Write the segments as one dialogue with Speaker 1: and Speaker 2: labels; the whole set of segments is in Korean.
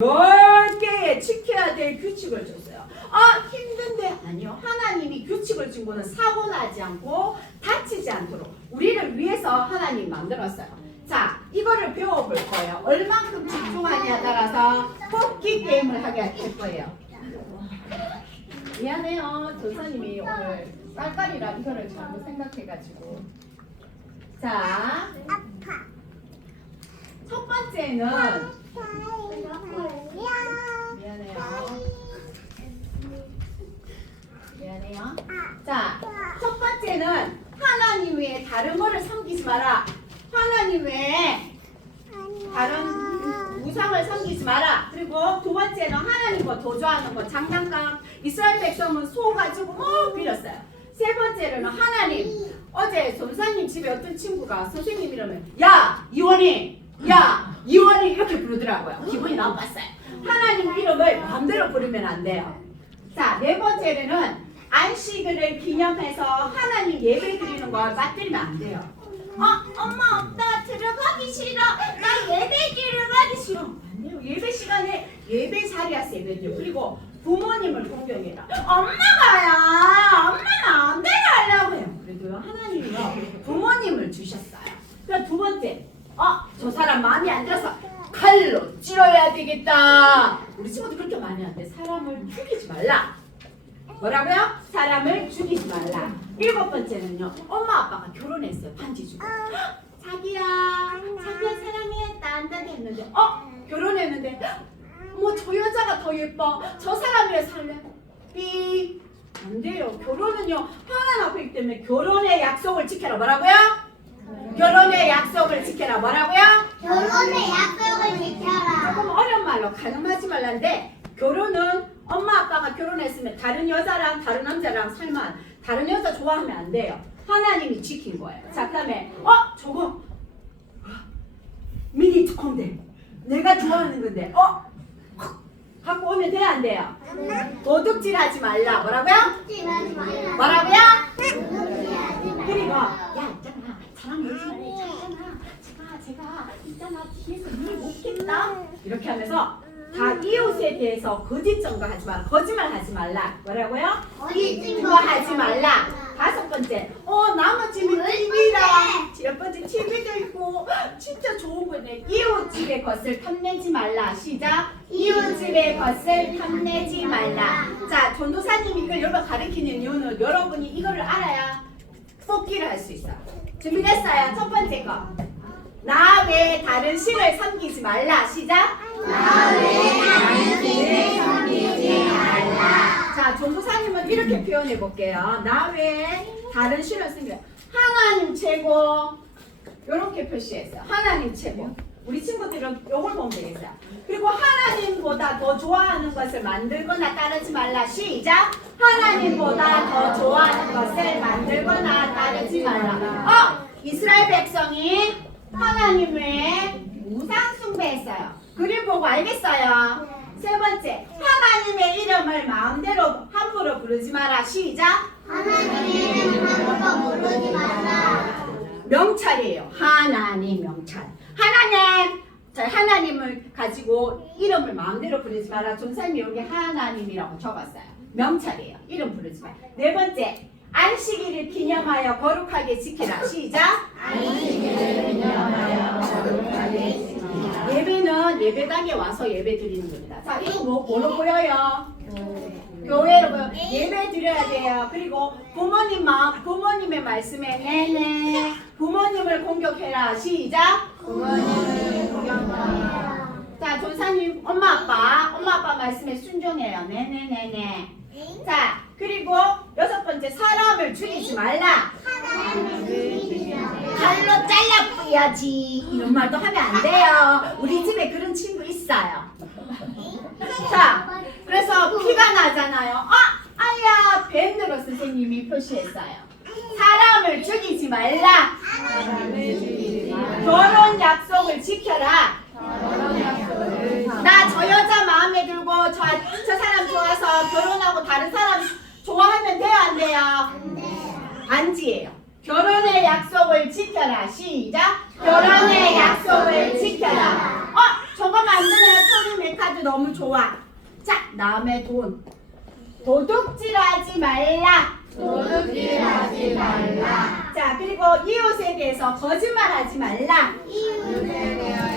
Speaker 1: 열 개의 지켜야 될 규칙을 줬어요. 아 힘든데 아니요. 하나님이 규칙을 준 거는 사고 나지 않고 다치지 않도록 우리를 위해서 하나님 만들었어요. 자 이거를 배워볼 거예요. 얼만큼 집중하냐에 따라서 뽑기 게임을 하게 할 거예요. 미안해요. 전사님이 오늘 쌀쌀이라 이거를 잘못 생각해가지고. 자, 첫 번째는 미안해요. 미안해요. 자, 첫 번째는 하나님 외에 다른 거를 섬기지 마라. 하나님 외에 다른 우상을 섬기지 마라. 그리고 두 번째는 하나님과 도주하는 거 장난감. 이스라엘 백성은 소 가지고 뭐 빌었어요. 세 번째로는 하나님. 어제 전사님 집에 어떤 친구가 선생님 이러면 야 이원이 야 이원이 이렇게 부르더라고요. 기분이 나빴어요. 하나님 이름을 마음대로 부르면 안 돼요. 자, 네 번째로는 안식일을 기념해서 하나님 예배 드리는 걸 빠뜨리면 안 돼요. 어, 엄마 없다 들어가기 싫어. 나 예배 들어가기 싫어. 안 돼요. 예배 시간에 예배 자리에서 예배 드려. 그리고 부모님을 공경해라. 엄마가요. 엄마 마음대로 하려고 해요. 그래도요 하나님이요 부모님을 주셨어요. 그두 번째, 어, 저 사람 마음에 안 들어서 칼로 찌러야 되겠다. 우리 친구도 그렇게 많이 하는데 사람을 죽이지 말라. 뭐라고요? 사람을 죽이지 말라. 일곱 번째는요. 엄마 아빠가 결혼했어요. 반지 주고. 헉, 자기야, 자기야 사랑해. 딴딴 했는데, 어? 결혼했는데, 뭐 저 여자가 더 예뻐. 저 사람이랑 살래. 삐. 안 돼요. 결혼은요. 하나님 앞에 있기 때문에 결혼의 약속을 지켜라. 뭐라고요? 결혼의 약속을 지켜라. 뭐라고요?
Speaker 2: 결혼의 약속을 지켜라.
Speaker 1: 조금 어려운 말로 가늠하지 말란데 결혼은 엄마 아빠가 결혼했으면 다른 여자랑 다른 남자랑 살면 다른 여자 좋아하면 안 돼요. 하나님이 지킨 거예요. 자 그다음에 어 저거 미니 특공대 내가 좋아하는 건데 어 갖고 오면 돼요 안 돼요? 도둑질 하지 말라 뭐라고요? 뭐라고요? 그리고 야 있잖아 사람 예전에 있잖아 제가 있잖아 뒤에서 일 못겠다 이렇게 하면서 다 이웃에 대해서 거짓 증거하지 말라 거짓말 하지 말라. 뭐라고요?
Speaker 2: 거짓
Speaker 1: 증거하지 말라. 다섯 번째 어 집에 TV랑 열 번째 TV도 있고 진짜 좋은 거네. 이웃 집의 것을 탐내지 말라. 시작. 이웃 집의 것을 탐내지 말라. 자 전도사님이 이걸 여러분 가르치는 이유는 여러분이 이거를 알아야 뽑기를 할 수 있어요. 준비됐어요? 첫 번째 거 나 외에 다른 신을 섬기지 말라 시작
Speaker 2: 나 외에 다른 신을 섬기지 말라.
Speaker 1: 자, 전도사님은 이렇게 표현해 볼게요. 나 외에 다른 신을 섬겨. 하나님 최고. 이렇게 표시했어요. 하나님 최고. 우리 친구들은 요걸 보면 되겠어요. 그리고 하나님보다 더 좋아하는 것을 만들거나 따르지 말라. 시작. 하나님보다 더 좋아하는 것을 만들거나 따르지 말라. 어, 이스라엘 백성이 하나님 외에 우상 숭배했어요. 그림 보고 알겠어요. 세 번째, 하나님의 이름을 마음대로 함부로 부르지 마라. 시작.
Speaker 2: 하나님의 이름 함부로 부르지 말라.
Speaker 1: 명찰이에요. 하나님 명찰. 하나님. 자, 하나님을 가지고 이름을 마음대로 부르지 마라. 전사님이 여기 하나님이라고 적었어요. 명찰이에요. 이름 부르지 마라. 네 번째, 안식일을 기념하여 거룩하게 지키라. 시작.
Speaker 2: 안식일을 기념하여 거룩하게 지키라.
Speaker 1: 예배는 예배당에 와서 예배 드리는 겁니다. 자, 이거 뭐, 뭐로 보여요? 교회로 보여. 예배 드려야 돼요. 그리고 부모님 마음, 부모님의 말씀에 네네. 부모님을 공격해라. 시작.
Speaker 2: 부모님을 공경하라.
Speaker 1: 자, 전사님, 엄마, 아빠, 엄마, 아빠 말씀에 순종해요. 네네네네. 자, 그리고 여섯 번째, 사람을 죽이지 말라. 칼로 잘라 뿌야지. 이런 말도 하면 안 돼요. 우리 집에 그런 친구 있어요. 자, 그래서 피가 나잖아요. 아, 아야, 밴드로 선생님이 표시했어요. 사람을 죽이지 말라. 결혼 약속을 지켜라. 나 저 여자 마음에 들고 저, 저 사람 좋아서 결혼하고 다른 사람 좋아하면 돼요, 안 돼요? 안지예요. 결혼의 약속을 지켜라. 시작. 결혼의 약속을 지켜라. 어, 저거 만드는 토리 메카드 너무 좋아. 자, 다음에 돈. 도둑질하지 말라.
Speaker 2: 도둑질하지 말라.
Speaker 1: 자, 그리고 이웃에 대해서 거짓말하지 말라.
Speaker 2: 이웃에 대하여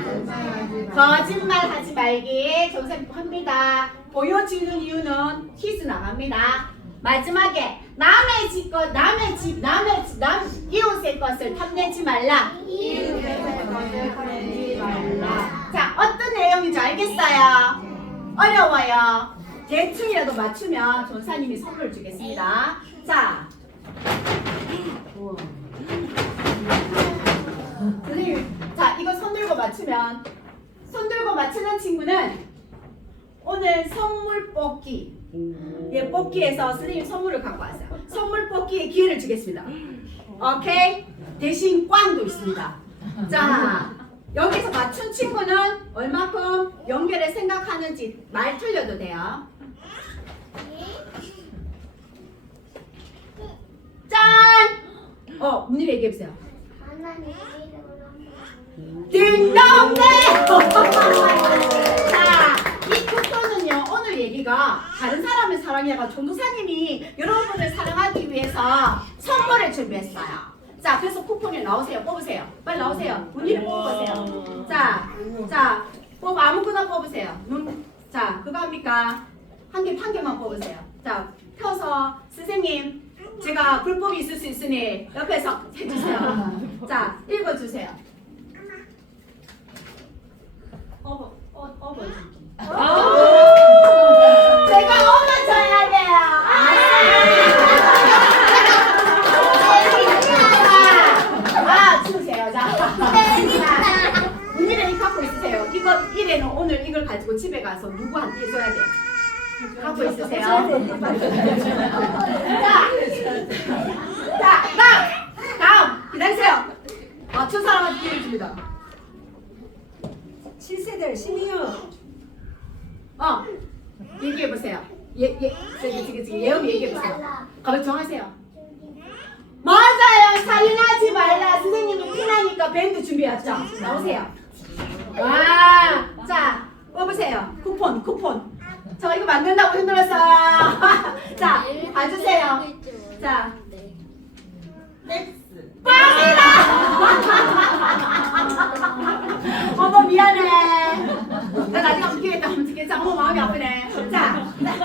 Speaker 2: 거짓말하지 말라.
Speaker 1: 거짓말 하지 말기 정생합니다. 보여주는 이유는 퀴즈 나갑니다. 마지막에 남의 집 것, 남의 집, 남의 집, 남 이웃의 것을 탐내지 말라.
Speaker 2: 이웃의 것을 탐내지 말라.
Speaker 1: 자, 어떤 내용인지 알겠어요? 어려워요. 대충이라도 맞추면 전사님이 선물 주겠습니다. 자. 선생님, 자, 이거 손 맞추면, 손 들고 맞추는 친구는 오늘 선물 뽑기. 예, 뽑기에서 선생님 선물을 갖고 왔어요. 선물 뽑기의 기회를 주겠습니다. 오케이? 대신 꽝도 있습니다. 자, 여기서 맞춘 친구는 얼마큼 연결을 생각하는지 말 틀려도 돼요. 짠! 어, 문희 얘기해보세요.
Speaker 2: 하나님 이름으로
Speaker 1: 딩 동댕! 자, 이 쿠폰은요, 오늘 얘기가 다른 사람을 사랑해가 전도사님이 여러분을 사랑하기 위해서 선물을 준비했어요. 자, 그래서 쿠폰이 나오세요. 뽑으세요. 빨리 나오세요. 문의를 뽑으세요. 자, 자, 뽑 아무거나 뽑으세요. 눈, 자, 그거 합니까? 한 개, 한 개만 뽑으세요. 자, 펴서 선생님, 제가 불법이 있을 수 있으니 옆에서 해주세요. 자, 읽어주세요. 어버, 어, 어버주기. 제가 업어줘야 돼요. 아, 아, 주세요. 자, 자, 문의를 갖고 있으세요. 이거 이래는 오늘 이걸 가지고 집에 가서 누구한테 해줘야 돼요. 갖고 있으세요. 자, 자, 다음, 다음 기다리세요. 맞춘 사람한테 기회를 줍니다.
Speaker 3: 7세대 심이요.
Speaker 1: 어, 얘기해 보세요. 예, 예, 저기, 저기, 저기, 예음 얘기해 보세요. 가만 정하세요. 맞아요. 살인하지 말라. 선생님이 피나니까 밴드 준비했죠. 나오세요. 와, 자, 뽑으세요. 쿠폰, 쿠폰. 저 이거 만든다고 힘들었어요. 자, 봐주세요. 자, 빵이다. 어머 미안해. 나 나중에 안 기회 안 듣겠어. 어머 마음이 아프네. 자, 나,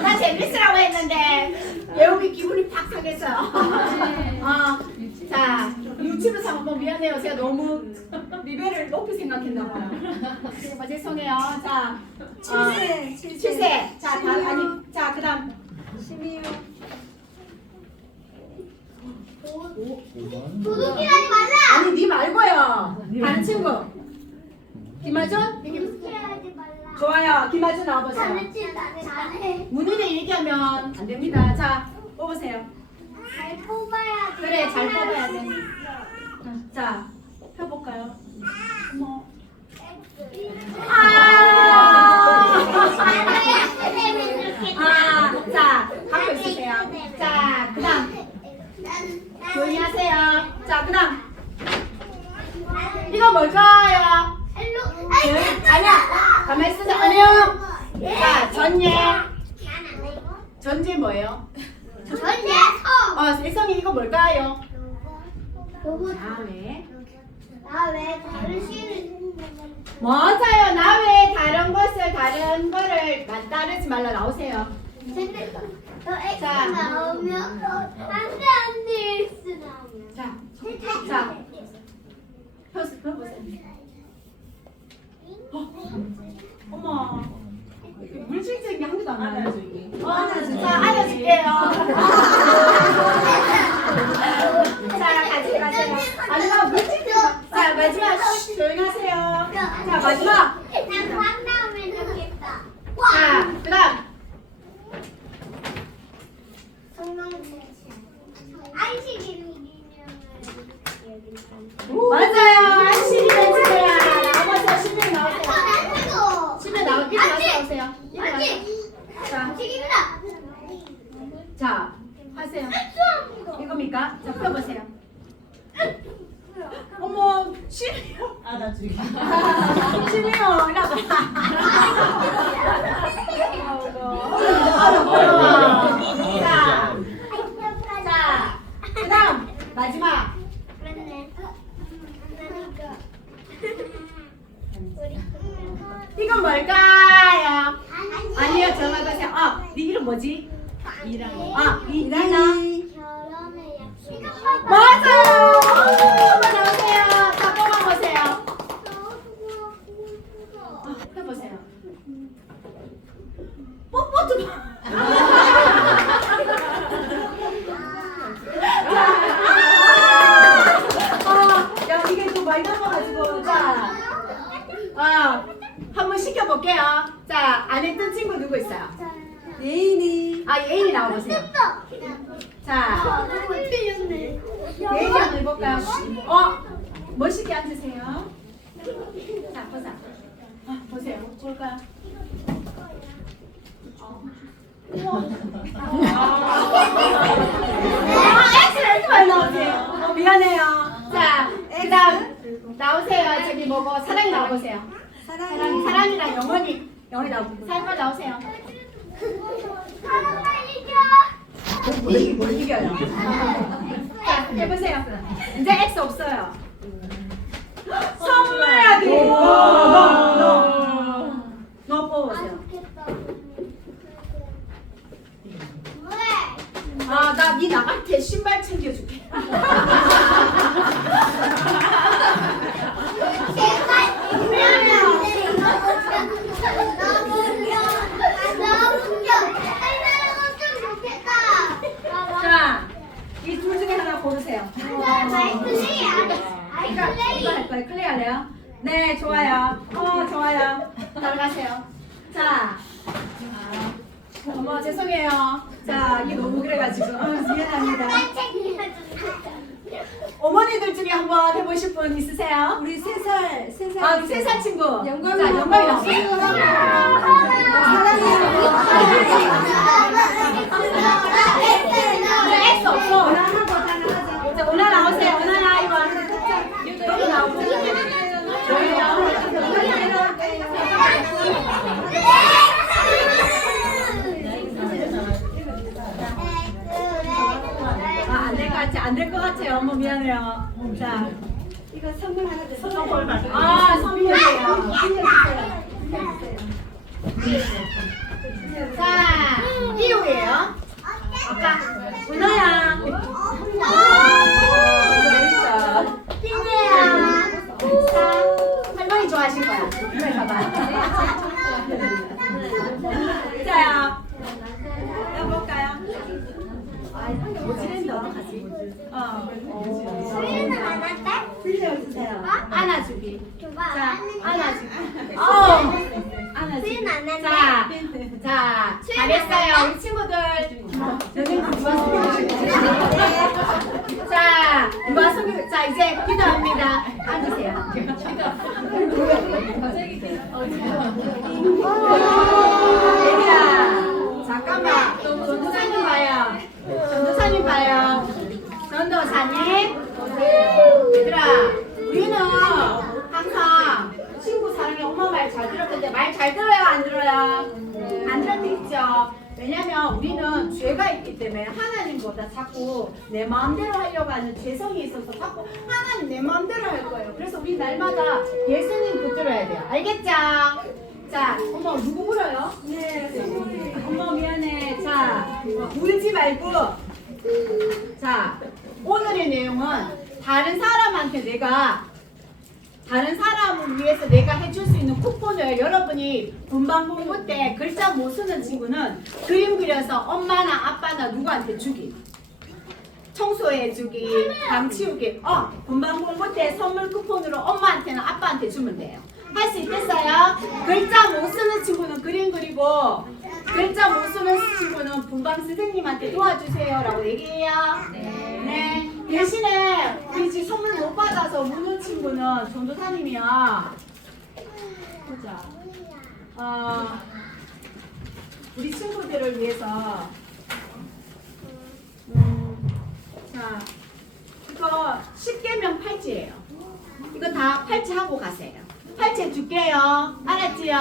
Speaker 1: 나 재밌으라고 했는데 예욱이 기분이 팍 상했어요. 어, 자, 유치부 상황 미안해요. 제가 너무 리벨을 높이 생각했나 봐요. 정말 죄송해요. 자, 어,
Speaker 3: 7세, 7세.
Speaker 1: 7세. 자, 다, 아니, 자, 그다음
Speaker 3: 심이요.
Speaker 2: 도둑질하지 말라.
Speaker 1: 아니 네 말고요. 다른 친구. 김하준? 좋아요. 김하준 나와보세요. 문의를 얘기하면 안 됩니다. 자, 뽑으세요.
Speaker 2: 잘 뽑아야 돼.
Speaker 1: 그래, 잘 뽑아야 돼. 자, 펴볼까요? 어머. 아! 아, 자, 갖고 있으세요. 자, 그 다음. 조용히 하세요. 자, 그 다음. 이거 뭘까요? 아니야. 가만히 있으세요. 안녕. 자, 전예. 전제 뭐예요? 어, 세성이 이거 뭘까요? 다음에.
Speaker 2: 나왜 다른 시를
Speaker 1: 맞아요. 나 왜 다른 것을 다른 거를 나- 따르지 말라 나오세요.
Speaker 2: 근데 너 X
Speaker 1: 자.
Speaker 2: 나오면 안돼 안돼 X 나오면
Speaker 1: 자, 자, 펴, 펴보세요. 어, 어머, 물질적인 게 한 개도 안 나와요. 어, 자, 알려줄게요. 자, 같이 가세요. 마지막 물질적. 자, 마지막 쉿, 조용히 하세요. 자, 마지막.
Speaker 2: 난한 다음에 넣겠다
Speaker 1: 자, 그다음.
Speaker 2: 안식 이름
Speaker 1: 맞아요. 안심이면 집에야. 나와보세요. 신명 나오세요. 신명 나오, 이리 와서 나오세요. 이리 와서. 자,
Speaker 2: 안식입니다
Speaker 1: 자, 하세요. 이겁니까? 자, 펴보세요. 어머, 신명.
Speaker 4: 알아주기.
Speaker 1: 심해요. 이라고. 자, 자, 그 다음, 마지막. 이건 뭘까요? 아니요, 저만 보세요. 어, 네 이름 뭐지?
Speaker 2: 이랑
Speaker 1: 아, 이, 이나.
Speaker 3: 이란이.
Speaker 2: 결혼의 약속.
Speaker 1: 맞아요! 한번 나오세요. 자, 뽑아보세요. 어, 해보세요. 뽀뽀도. 아, 야, 이게 또 많이 남아가지고. 자, 아, 한번 시켜볼게요. 자, 안에 뜬 친구 누구 있어요?
Speaker 3: 예인이.
Speaker 1: 아, 예인이 나와보세요. 자, 예인이 한번 해볼까요? 어, 멋있게 앉으세요. 자, 보자. 아, 보세요. 볼까요? 이렇게 많이 나오세요. 어, 미안해요. 자, 그 다음 나오세요. 저기 뭐고 사랑이 나와보세요. 사랑이. 사랑이랑 영원히, 영원히 나오고. 사랑이 나오세요. 이, 뭘 이겨요? 자, 해보세요. 이제 X 없어요. 선물하기. 너, 너, 너 뽑으세요. 아, 나네 나갈 때 신발 챙겨줄게. 자, 이 둘 중에 하나 고르세요. 이거 이거 할 거예요. 클레이 할래요? 네, 좋아요. 어, 좋아요. 따라가세요. 자, 어머 죄송해요. 자, 이게 너무 그래가지고 어, 미안합니다. 어머니들 중에 한번 해보실 분 있으세요?
Speaker 3: 우리 세 살, 세 살.
Speaker 1: 아, 세살 친구.
Speaker 3: 영광이
Speaker 1: 자, 영광이 나오세요. 이제 X 없어. 안될것 같아. 안될 것 같아요. 어머, 미안해요. 자,
Speaker 3: 이거 선물 하나 더.
Speaker 4: 선물 받
Speaker 1: 아, 선물이에요. 자, 띠용이에요. 아까, 은하야. 자, 할머니 좋아하실 거야. 이리 가봐. 자요. 해볼까요? 모질인데 어떡하지? 어.
Speaker 3: 빌려주세요.
Speaker 1: 안아주기. 자, 안아주기. 어, 안아주기. 자, 자, 잘했어요. 우리 친구들. 선생님, 누가 소개해주세요? 자, 소개, 자, 이제 기도합니다. 앉으세요. 얘들아, 잠깐만. 전도사님 봐요. 전도사님 봐요. 전도사님. 얘들아, 우리는 항상 친구 사랑해 엄마 말 잘 들을 건데 말 잘 들어요 안 들어요? 안 있죠. 왜냐면 우리는 죄가 있기 때문에 하나님보다 자꾸 내 마음대로 하려고 하는 죄성이 있어서 자꾸 하나님 내 마음대로 할 거예요. 그래서 우리 날마다 예수님 붙들어야 돼요. 알겠죠? 자, 어머 누구 울어요?
Speaker 3: 네, 선물이.
Speaker 1: 엄마 미안해. 자, 울지 말고. 자, 오늘의 내용은 다른 사람한테 내가 다른 사람을 위해서 내가 해줄 수 있는 쿠폰을 여러분이 분반 공부 때 글자 못 쓰는 친구는 그림 그려서 엄마나 아빠나 누구한테 주기. 청소해 주기, 방 치우기. 어, 분반 공부 때 선물 쿠폰으로 엄마한테나 아빠한테 주면 돼요. 할 수 있겠어요? 글자 못 쓰는 친구는 그림 그리고 글자 못 쓰는 친구는 분반 선생님한테 도와주세요라고 얘기해요. 네. 대신에 우리 집 선물 못 받아서 무는 친구는 전도사님이야. 보자. 어, 우리 친구들을 위해서 음, 자 이거 10개명 팔찌예요. 이거 다 팔찌 하고 가세요. 팔찌 줄게요. 알았지요?